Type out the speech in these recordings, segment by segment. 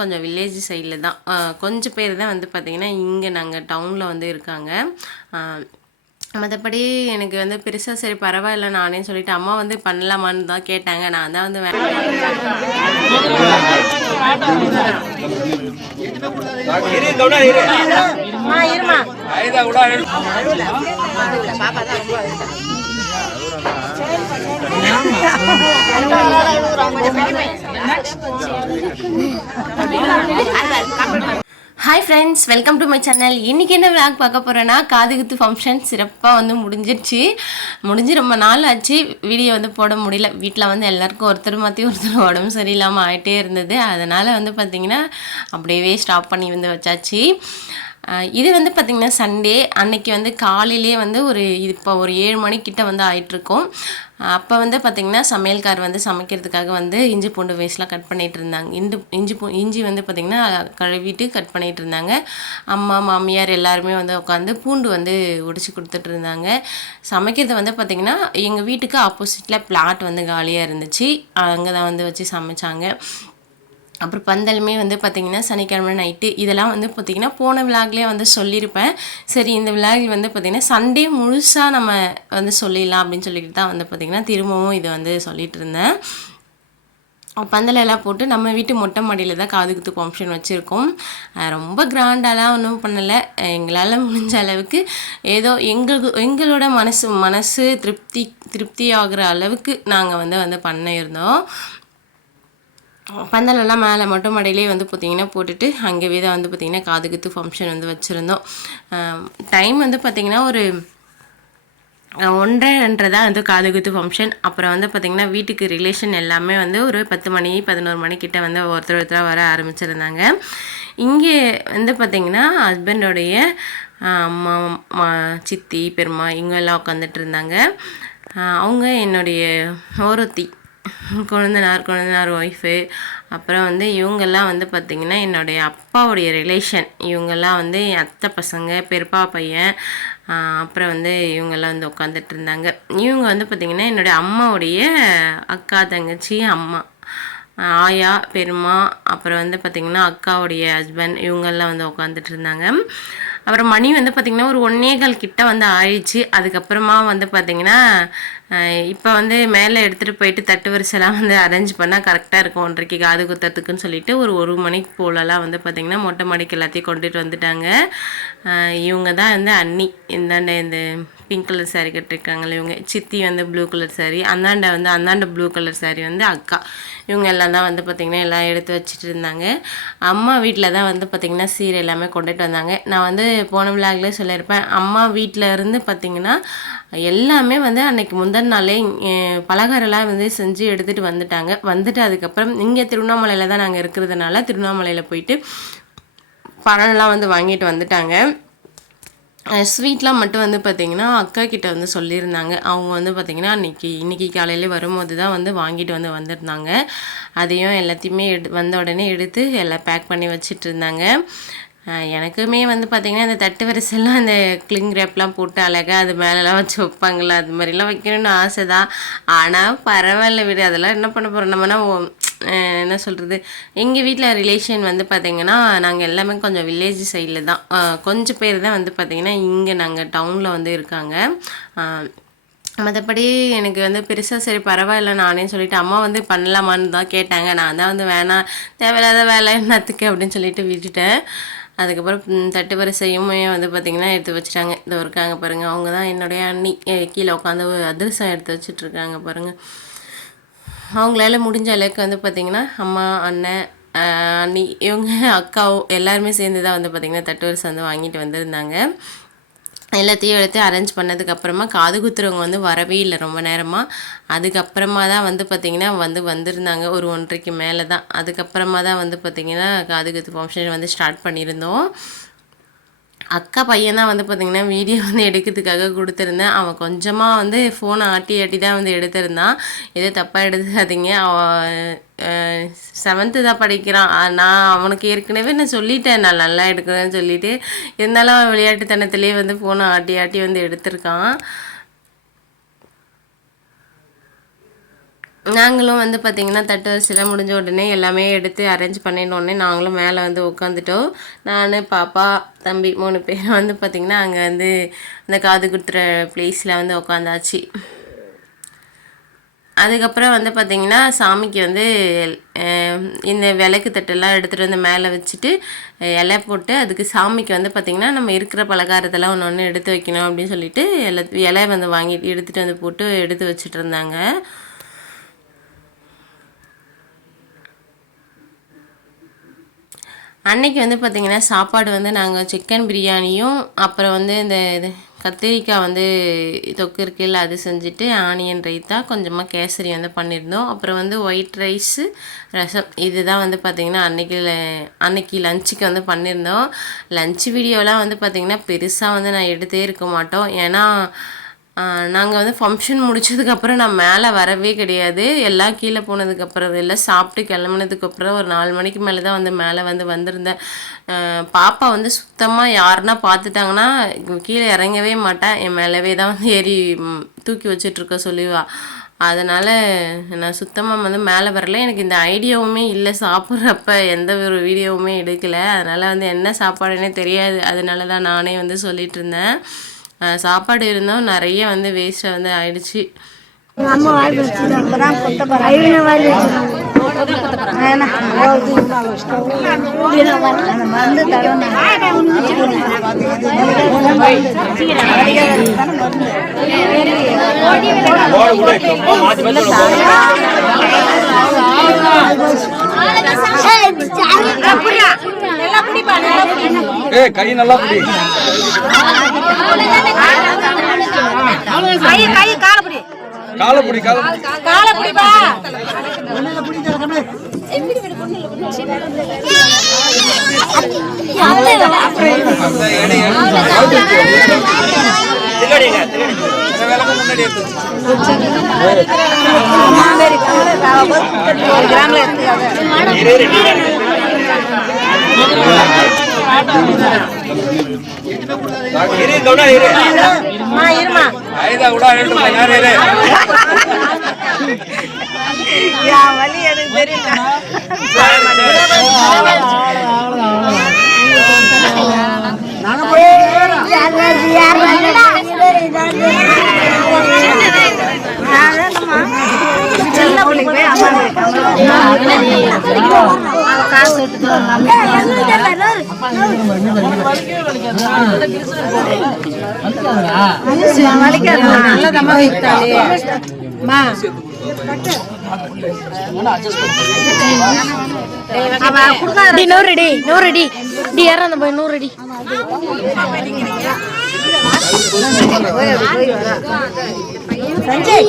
கொஞ்சம் வில்லேஜ் சைடில் தான். கொஞ்சம் பேர் தான் வந்து பார்த்திங்கன்னா இங்கே நாங்கள் டவுனில் வந்து இருக்காங்க. மற்றபடி எனக்கு வந்து பெருசாக சரி பரவாயில்ல. நானே சொல்லிட்டு அம்மா வந்து பண்ணலாமான்னு தான் கேட்டாங்க. நான் தான் வந்து வே- hi friends welcome to my channel இன்றைக்கி என்ன விளாக் பார்க்க போகிறேன்னா காதுகுத்து ஃபங்க்ஷன் சிறப்பாக வந்து முடிஞ்சிருச்சு. முடிஞ்சு ரொம்ப நாள் ஆச்சு. வீடியோ வந்து போட முடியல. வீட்டில் வந்து எல்லாருக்கும் ஒருத்தர் மாற்றி ஒருத்தர் உடம்பு சரியில்லாமல் ஆகிட்டே இருந்தது. அதனால் வந்து பார்த்திங்கன்னா அப்படியே ஸ்டாப் பண்ணி வந்து வச்சாச்சு. இது வந்து பார்த்திங்கன்னா சண்டே அன்னைக்கு வந்து காலையிலே வந்து ஒரு இது இப்போ ஒரு ஏழு மணிக்கிட்ட வந்து ஆயிட்டுருக்கோம். அப்போ வந்து பார்த்திங்கன்னா சமையல்கார் வந்து சமைக்கிறதுக்காக வந்து இஞ்சி பூண்டு வேஸ்ட்லாம் கட் பண்ணிகிட்டு இருந்தாங்க. இண்டு இஞ்சி பூ இஞ்சி வந்து பார்த்திங்கன்னா கழுவிட்டு கட் பண்ணிகிட்டு இருந்தாங்க. அம்மா மாமியார் எல்லாருமே வந்து உட்காந்து பூண்டு வந்து உடிச்சு கொடுத்துட்டு இருந்தாங்க. சமைக்கிறது வந்து பார்த்திங்கன்னா எங்கள் வீட்டுக்கு ஆப்போசிட்டில் பிளாட் வந்து காலியாக இருந்துச்சு. அங்கே தான் வந்து வச்சு சமைச்சாங்க. அப்புறம் பந்தலுமே வந்து பார்த்திங்கன்னா சனிக்கிழமை நைட்டு இதெல்லாம் வந்து பார்த்திங்கன்னா போன விழாக்லேயே வந்து சொல்லியிருப்பேன். சரி இந்த விழாவில் வந்து பார்த்திங்கன்னா சண்டே முழுசாக நம்ம வந்து சொல்லிடலாம் அப்படின்னு சொல்லிட்டு தான் வந்து பார்த்திங்கன்னா திரும்பவும் இதை வந்து சொல்லிகிட்டு இருந்தேன். பந்தல் எல்லாம் போட்டு நம்ம வீட்டு மொட்டை மாடியில் தான் காது குத்து ஃபங்க்ஷன் வச்சுருக்கோம். ரொம்ப கிராண்டாலாம் ஒன்றும் பண்ணலை. எங்களால் முடிஞ்ச அளவுக்கு ஏதோ எங்களுக்கு எங்களோட மனசு மனசு திருப்தி திருப்தி ஆகிற அளவுக்கு நாங்கள் வந்து வந்து பண்ணியிருந்தோம் பந்தலெல்லாம் மேலே மொட்டை மடையிலே வந்து பார்த்திங்கன்னா போட்டுட்டு அங்கேவே தான் வந்து பார்த்திங்கன்னா காது குத்து ஃபங்க்ஷன் வந்து வச்சுருந்தோம். டைம் வந்து பார்த்திங்கன்னா ஒரு அஹ் ஒன்றரை ரெண்டரை தான் வந்து காது குத்து ஃபங்க்ஷன் அப்புறம் வந்து பார்த்திங்கன்னா வீட்டுக்கு ரிலேஷன் எல்லாமே வந்து ஒரு பத்து மணி பதினோரு மணிக்கிட்ட வந்து ஒருத்தர் ஒருத்தராக வர ஆரம்பிச்சிருந்தாங்க. இங்கே வந்து பார்த்திங்கன்னா ஹஸ்பண்டோடைய அம்மா மா- சித்தி பெருமா இவங்க எல்லாம் உட்காந்துட்டு இருந்தாங்க. அவங்க என்னுடைய ஓரத்தி. குழந்தனார் குழந்தனார் ஒய்ஃபு அப்புறம் வந்து இவங்கெல்லாம் வந்து பார்த்திங்கன்னா என்னுடைய அப்பாவுடைய ரிலேஷன் இவங்கெல்லாம் வந்து என் அத்தை பசங்க பெருப்பா பையன். அப்புறம் வந்து இவங்கெல்லாம் வந்து உட்காந்துட்டு இருந்தாங்க. இவங்க வந்து பார்த்திங்கன்னா என்னுடைய அம்மாவுடைய அக்கா தங்கச்சி அம்மா. ஆயா பெருமா அப்புறம் வந்து பார்த்திங்கன்னா அக்காவுடைய ஹஸ்பண்ட் இவங்கெல்லாம் வந்து உட்காந்துட்டு இருந்தாங்க. அப்புறம் மணி வந்து பார்த்திங்கன்னா ஒரு ஒன்னேகால் கிட்ட வந்து ஆயிடுச்சு. அதுக்கப்புறமா வந்து பார்த்திங்கன்னா இப்போ வந்து மேலே எடுத்துகிட்டு போயிட்டு தட்டு வரிசைலாம் வந்து அரேஞ்ச் பண்ணால் கரெக்டாக இருக்கும். ஒன்றரைக்கு காது குத்துறதுக்குன்னு சொல்லிட்டு ஒரு ஒரு மணிக்கு போலலாம் வந்து பார்த்திங்கன்னா மொட்டை மாடிக்கு எல்லாத்தையும் கொண்டுட்டு வந்துட்டாங்க. இவங்க தான் வந்து அண்ணி. இந்தாண்ட இந்த பிங்க் கலர் சாரீ கட்டிருக்காங்களே இவங்க சித்தி வந்து ப்ளூ கலர் சாரீ அந்தாண்ட வந்து அந்தாண்ட ப்ளூ கலர் சாரீ வந்து அக்கா. இவங்க எல்லாம் தான் வந்து பார்த்திங்கன்னா எல்லாம் எடுத்து வச்சுட்டு இருந்தாங்க. அம்மா வீட்டில் தான் வந்து பார்த்திங்கன்னா சீரை எல்லாமே கொண்டுட்டு வந்தாங்க. நான் வந்து போன விழாக்லேயே சொல்லியிருப்பேன் அம்மா வீட்டில் இருந்து பார்த்திங்கன்னா எல்லாமே வந்து அன்னைக்கு முந்தின நாளே பலகாரெல்லாம் பலகாரம்லாம் வந்து செஞ்சு எடுத்துகிட்டு வந்துட்டாங்க. வந்துட்டு அதுக்கப்புறம் இங்கே திருவண்ணாமலையில் தான் நாங்கள் இருக்கிறதுனால திருவண்ணாமலையில் போயிட்டு பழம்லாம் வந்து வாங்கிட்டு வந்துட்டாங்க. ஸ்வீட்லாம் மட்டும் வந்து பார்த்திங்கன்னா அக்கா கிட்டே வந்து சொல்லியிருந்தாங்க. அவங்க வந்து பார்த்திங்கன்னா அன்றைக்கி இன்றைக்கி காலையில் வரும்போது தான் வந்து வாங்கிட்டு வந்து வந்திருந்தாங்க. அதையும் எல்லாத்தையுமே எடு வந்த உடனே எடுத்து எல்லாம் பேக் பண்ணி வச்சுட்டு இருந்தாங்க எனக்குமே வந்து பார்த்திங்கன்னா இந்த தட்டு வரிசைலாம் இந்த கிளிங் ரேப்லாம் போட்டு அழகாக அது மேலெலாம் வச்சு வைப்பாங்களா அது மாதிரிலாம் வைக்கணும்னு ஆசை தான் ஆனால் பரவாயில்ல விடு. அதெல்லாம் என்ன பண்ண போகிறோம் நம்மனா என்ன சொல்கிறது எங்கள் வீட்டில் ரிலேஷன் வந்து பார்த்திங்கன்னா நாங்கள் எல்லாமே கொஞ்சம் வில்லேஜ் சைடில் தான். கொஞ்சம் பேர் தான் வந்து பார்த்திங்கன்னா இங்கே நாங்கள் டவுனில் வந்து இருக்காங்க. மற்றபடி எனக்கு வந்து பெருசாக சரி பரவாயில்ல நானே சொல்லிவிட்டு அம்மா வந்து பண்ணலாமான்னு தான் கேட்டாங்க. நான் தான் வந்து வேணாம் தேவையில்லாத வேலை என்னத்துக்கு அப்படின்னு சொல்லிட்டு விட்டுட்டேன். அதுக்கப்புறம் தட்டு வரிசையுமே வந்து பார்த்திங்கன்னா எடுத்து வச்சுட்டாங்க. இதோ இருக்காங்க பாருங்கள் அவங்க தான் என்னுடைய அண்ணி. கீழே உட்காந்து ஒரு அதிரசம் எடுத்து வச்சுட்ருக்காங்க பாருங்கள் அவங்களால முடிஞ்ச அளவுக்கு வந்து பார்த்திங்கன்னா அம்மா அண்ணன் அண்ணி இவங்க அக்காவும் எல்லாருமே சேர்ந்து தான் வந்து பார்த்திங்கன்னா தட்டு வரிசை வந்து வாங்கிட்டு வந்திருந்தாங்க. எல்லாத்தையும் எடுத்து அரேஞ்ச் பண்ணதுக்கப்புறமா காது குத்துறவங்க வந்து வரவே இல்லை ரொம்ப நேரமாக அதுக்கப்புறமா தான் வந்து பார்த்திங்கன்னா வந்து வந்திருந்தாங்க. ஒரு ஒன்றரைக்கு மேலே தான் அதுக்கப்புறமா தான் வந்து பார்த்திங்கன்னா காது குத்து ஃபங்க்ஷன் வந்து ஸ்டார்ட் பண்ணியிருந்தோம். அக்கா பையன் தான் வந்து பார்த்திங்கன்னா வீடியோ வந்து எடுக்கிறதுக்காக கொடுத்துருந்தேன். அவன் கொஞ்சமாக வந்து ஃபோனை ஆட்டி ஆட்டி தான் வந்து எடுத்திருந்தான். எதுவும் தப்பாக எடுத்துக்காதீங்க. அவன் செவன்த்து தான் படிக்கிறான். நான் அவனுக்கு ஏற்கனவே நான் சொல்லிட்டேன். நான் நல்லா எடுக்கிறேன்னு சொல்லிட்டு. இருந்தாலும் அவன் விளையாட்டுத்தனத்துலேயே வந்து ஃபோனை ஆட்டி ஆட்டி வந்து எடுத்திருக்கான். நாங்களும் வந்து பார்த்திங்கன்னா தட்டு வரிசைலாம் முடிஞ்ச உடனே எல்லாமே எடுத்து அரேஞ்ச் பண்ணின உடனே நாங்களும் மேலே வந்து உட்காந்துட்டோம் நான் பாப்பா தம்பி மூணு பேர் வந்து பார்த்திங்கன்னா அங்கே வந்து அந்த காது குத்துற ப்ளேஸில் வந்து உட்காந்தாச்சு அதுக்கப்புறம் வந்து பார்த்திங்கன்னா சாமிக்கு வந்து இந்த விளக்கு தட்டெல்லாம் எடுத்துகிட்டு வந்து மேலே வச்சுட்டு இலை போட்டு அதுக்கு சாமிக்கு வந்து பார்த்திங்கன்னா நம்ம இருக்கிற பலகாரத்தெல்லாம் ஒன்று ஒன்று எடுத்து வைக்கணும் அப்படின்னு சொல்லிட்டு எல்லா இலை வந்து வாங்கி எடுத்துகிட்டு வந்து போட்டு எடுத்து வச்சுட்டு இருந்தாங்க. அன்னைக்கு வந்து பார்த்திங்கன்னா சாப்பாடு வந்து நாங்கள் சிக்கன் பிரியாணியும் அப்புறம் வந்து இந்த இது கத்திரிக்காய் வந்து தொக்கு இருக்கையில் அது செஞ்சுட்டு ஆனியன் ரைத்தா கொஞ்சமாக கேசரி வந்து பண்ணியிருந்தோம் அப்புறம் வந்து ஒயிட் ரைஸு ரசம். இதுதான் வந்து பார்த்திங்கன்னா அன்னைக்கு அன்னைக்கு லஞ்சுக்கு வந்து பண்ணியிருந்தோம் லஞ்ச் வீடியோலாம் வந்து பார்த்திங்கன்னா பெருசாக வந்து நான் எடுத்தே இருக்க மாட்டோம். ஏன்னா நாங்கள் வந்து ஃபங்க்ஷன் முடிச்சதுக்கப்புறம் நான் மேலே வரவே கிடையாது. எல்லாம் கீழே போனதுக்கப்புறம் எல்லாம் சாப்பிட்டு கிளம்புனதுக்கப்புறம் ஒரு நாலு மணிக்கு மேலே தான் வந்து மேலே வந்து வந்திருந்தேன். பாப்பா வந்து சுத்தமாக யாருன்னா பார்த்துட்டாங்கன்னா கீழே இறங்கவே மாட்டேன் என் மேலவே தான் வந்து ஏறி தூக்கி வச்சிட்ருக்க சொல்லிவா. அதனால் நான் சுத்தமாக வந்து மேலே வரல. எனக்கு இந்த ஐடியாவுமே இல்லை சாப்பிட்றப்ப எந்த ஒரு வீடியோவுமே எடுக்கலை. அதனால் வந்து என்ன சாப்பாடுன்னே தெரியாது. அதனால தான் நானே வந்து சொல்லிகிட்டு இருந்தேன். சாப்பாடு இருந்தும் நிறைய வந்து வேஸ்ட்டாக வந்து ஆயிடுச்சு. அம்மா ஏய் கை நல்லா பிடி. கை கை காலை பிடி. காலை பிடி. இந்த விளக்கு முன்னாடி எடுத்து? கிராமில் எடுத்துக்காங்க இரு எனக்கு தெரியல போய் அம்மா நூறுடி நூறுடி நல்லதம்மா விட்டாலே டி நூறு அந்த போய் நூறுடி சஞ்சய்.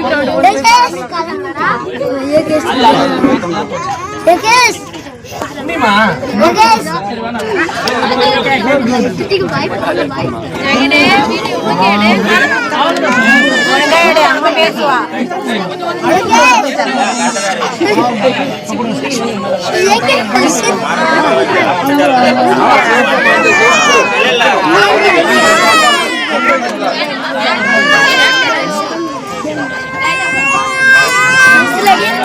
பேசுவா சாக்லேட் கொடு சாப்பிட மாட்டான் ஜூஸ் கீஸ் என்ன கொடுக்கல சாக்லேட் கொடு சாக்லேட் மா சாக்லேட் நாங்க பண்ணன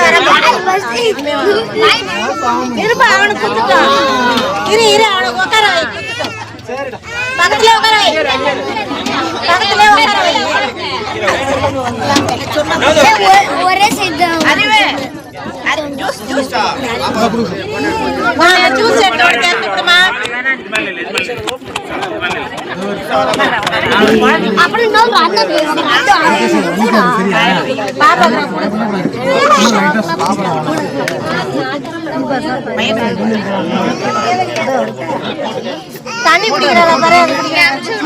வர இருப்பா அவனுக்கு இரு இரு அவனுக்கு உட்கார சரிடா பக்கத்துல உட்கார வை. பக்கத்துல உட்கார வை. ஒரே சைடு அறிவு. ஜூஸ் ஜூஸ் வா ஜூஸ் எடுத்து ஒரு கேத்து கொடுமா? அப்படி இன்னொரு அண்ணன் தண்ணி குடிக்கிறத பாரு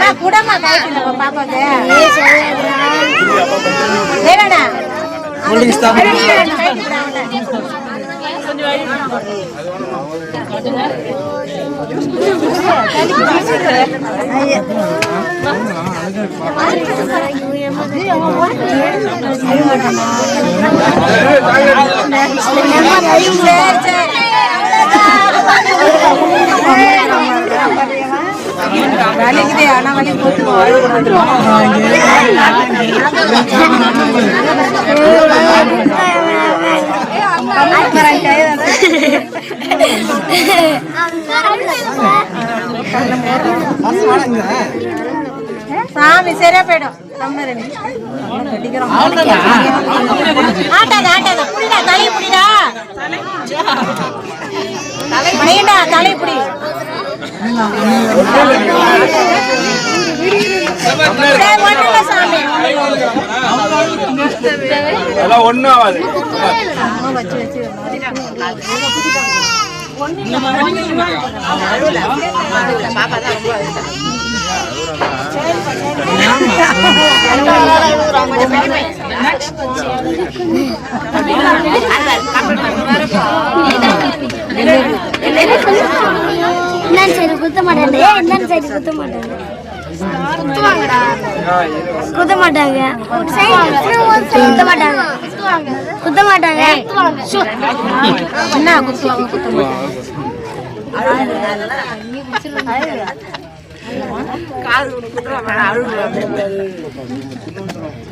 நான் குடமா காய்ச்சி பாப்பாக்கு. வேணா சரி சரி. வலிக்குதே ஆனா வலி சாமி சரியா போயிடும். ஆட்டாத ஆட்டாத. புடிடா. தலையை புடிடா தலையை புடி. சரி, அதெல்லாம் ஒண்ணும் ஆகாது. என்னன்னு சரி குத்த மாட்டேன் என்னன்னு சரி குத்த குத்துவாங்கடா. குத்த மாட்டாங்க. குத்த மாட்டாங்க. குத்த மாட்டாங்க. என்ன குத்துவாங்க குத்துவாங்க சாக்லேட் சாப்பிடு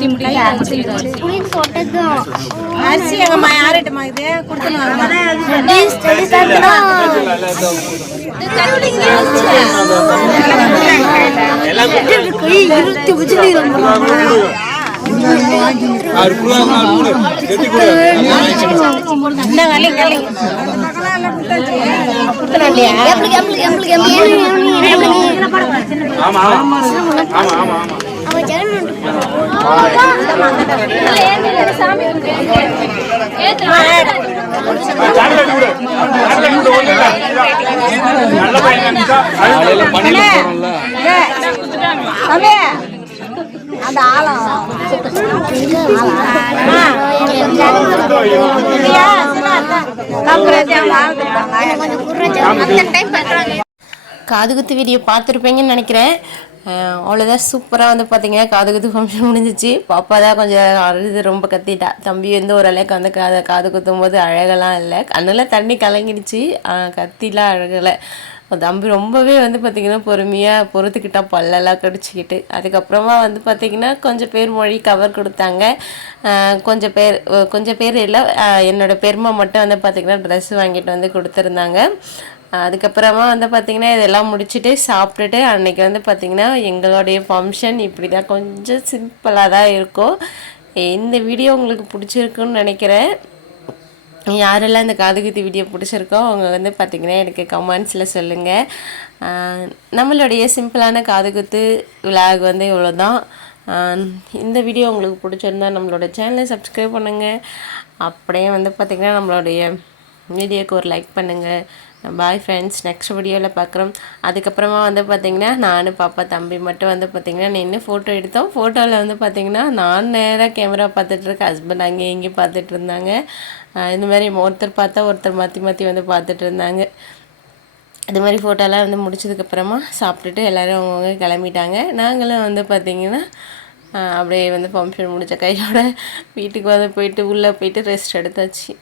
மாதிரி ஆயிடுது அரிசி எங்கம்மா யார்கிட்டமா இது? ஆறு குழா நாலு மூணு எட்டி கொடு இந்த கல்லி கல்லி ஆமா. ஆமா ஆமா ஆமா. அந்த ஆழம் காதுகுத்து வீடியோ பார்த்துருப்பீங்கன்னு நினைக்கிறேன். அவ்வளோதான் சூப்பராக வந்து பார்த்தீங்கன்னா காதுகுத்து ஃபங்க்ஷன் முடிஞ்சிச்சு. பாப்பா தான் கொஞ்சம் அழுது ரொம்ப கத்திட்டா. தம்பி வந்து ஓரளவுக்கு வந்து காது காது குத்தும் போது அழகெல்லாம் இல்லை. கண்ணில் தண்ணி கலங்கிடுச்சு. கத்திலாம் அழகலை. தம்பி ரொம்பவே வந்து பார்த்திங்கன்னா பொறுமையாக பொறுத்துக்கிட்டா பல்லெல்லாம் கடிச்சிக்கிட்டு. அதுக்கப்புறமா வந்து பார்த்திங்கன்னா கொஞ்சம் பேர் மொழி கவர் கொடுத்தாங்க. கொஞ்சம் பேர் கொஞ்சம் பேர் இல்லை. என்னோடய என்னோட பெருமை மட்டும் வந்து பார்த்திங்கன்னா ட்ரெஸ் வாங்கிட்டு வந்து கொடுத்துருந்தாங்க. அதுக்கப்புறமா வந்து பார்த்திங்கன்னா இதெல்லாம் முடிச்சுட்டு சாப்பிட்டுட்டு அன்னைக்கு வந்து பார்த்திங்கன்னா எங்களுடைய ஃபங்க்ஷன் இப்படி தான் கொஞ்சம் சிம்பிளாக தான் இருக்கும். இந்த வீடியோ உங்களுக்கு பிடிச்சிருக்குன்னு நினைக்கிறேன். யாரெல்லாம் இந்த காதுகுத்தி வீடியோ பிடிச்சிருக்கோ அவங்க வந்து பார்த்திங்கன்னா எனக்கு கமெண்ட்ஸில் சொல்லுங்கள் நம்மளுடைய சிம்பிளான காதுகுத்து விலாக் வந்து இவ்வளோ தான் இந்த வீடியோ உங்களுக்கு பிடிச்சிருந்தா நம்மளோட சேனலை சப்ஸ்கிரைப் பண்ணுங்கள் அப்படியே வந்து பார்த்திங்கன்னா நம்மளுடைய வீடியோக்கு ஒரு லைக் பண்ணுங்கள் பாய் ஃப்ரெண்ட்ஸ் நெக்ஸ்ட் வீடியோவில் பார்க்குறோம். அதுக்கப்புறமா வந்து பார்த்திங்கன்னா நான் பாப்பா தம்பி மட்டும் வந்து பார்த்திங்கன்னா நின்று ஃபோட்டோ எடுத்தோம். ஃபோட்டோவில் வந்து பார்த்திங்கன்னா நான் நேராக கேமரா பார்த்துட்ருக்கேன் ஹஸ்பண்ட் அங்கே இங்கேயும் பார்த்துட்டு இருந்தாங்க. இந்த மாதிரி ஒருத்தர் பார்த்தா ஒருத்தர் மாற்றி மாற்றி வந்து பார்த்துட்டு இருந்தாங்க. இது மாதிரி ஃபோட்டோலாம் வந்து முடிச்சதுக்கப்புறமா சாப்பிட்டுட்டு எல்லோரும் அவங்கவுங்க கிளம்பிட்டாங்க. நாங்களும் வந்து பார்த்திங்கன்னா அப்படியே வந்து ஃபங்க்ஷன் முடித்த கையோட வீட்டுக்கு வந்து போயிட்டு உள்ளே போயிட்டு ரெஸ்ட் எடுத்தாச்சு.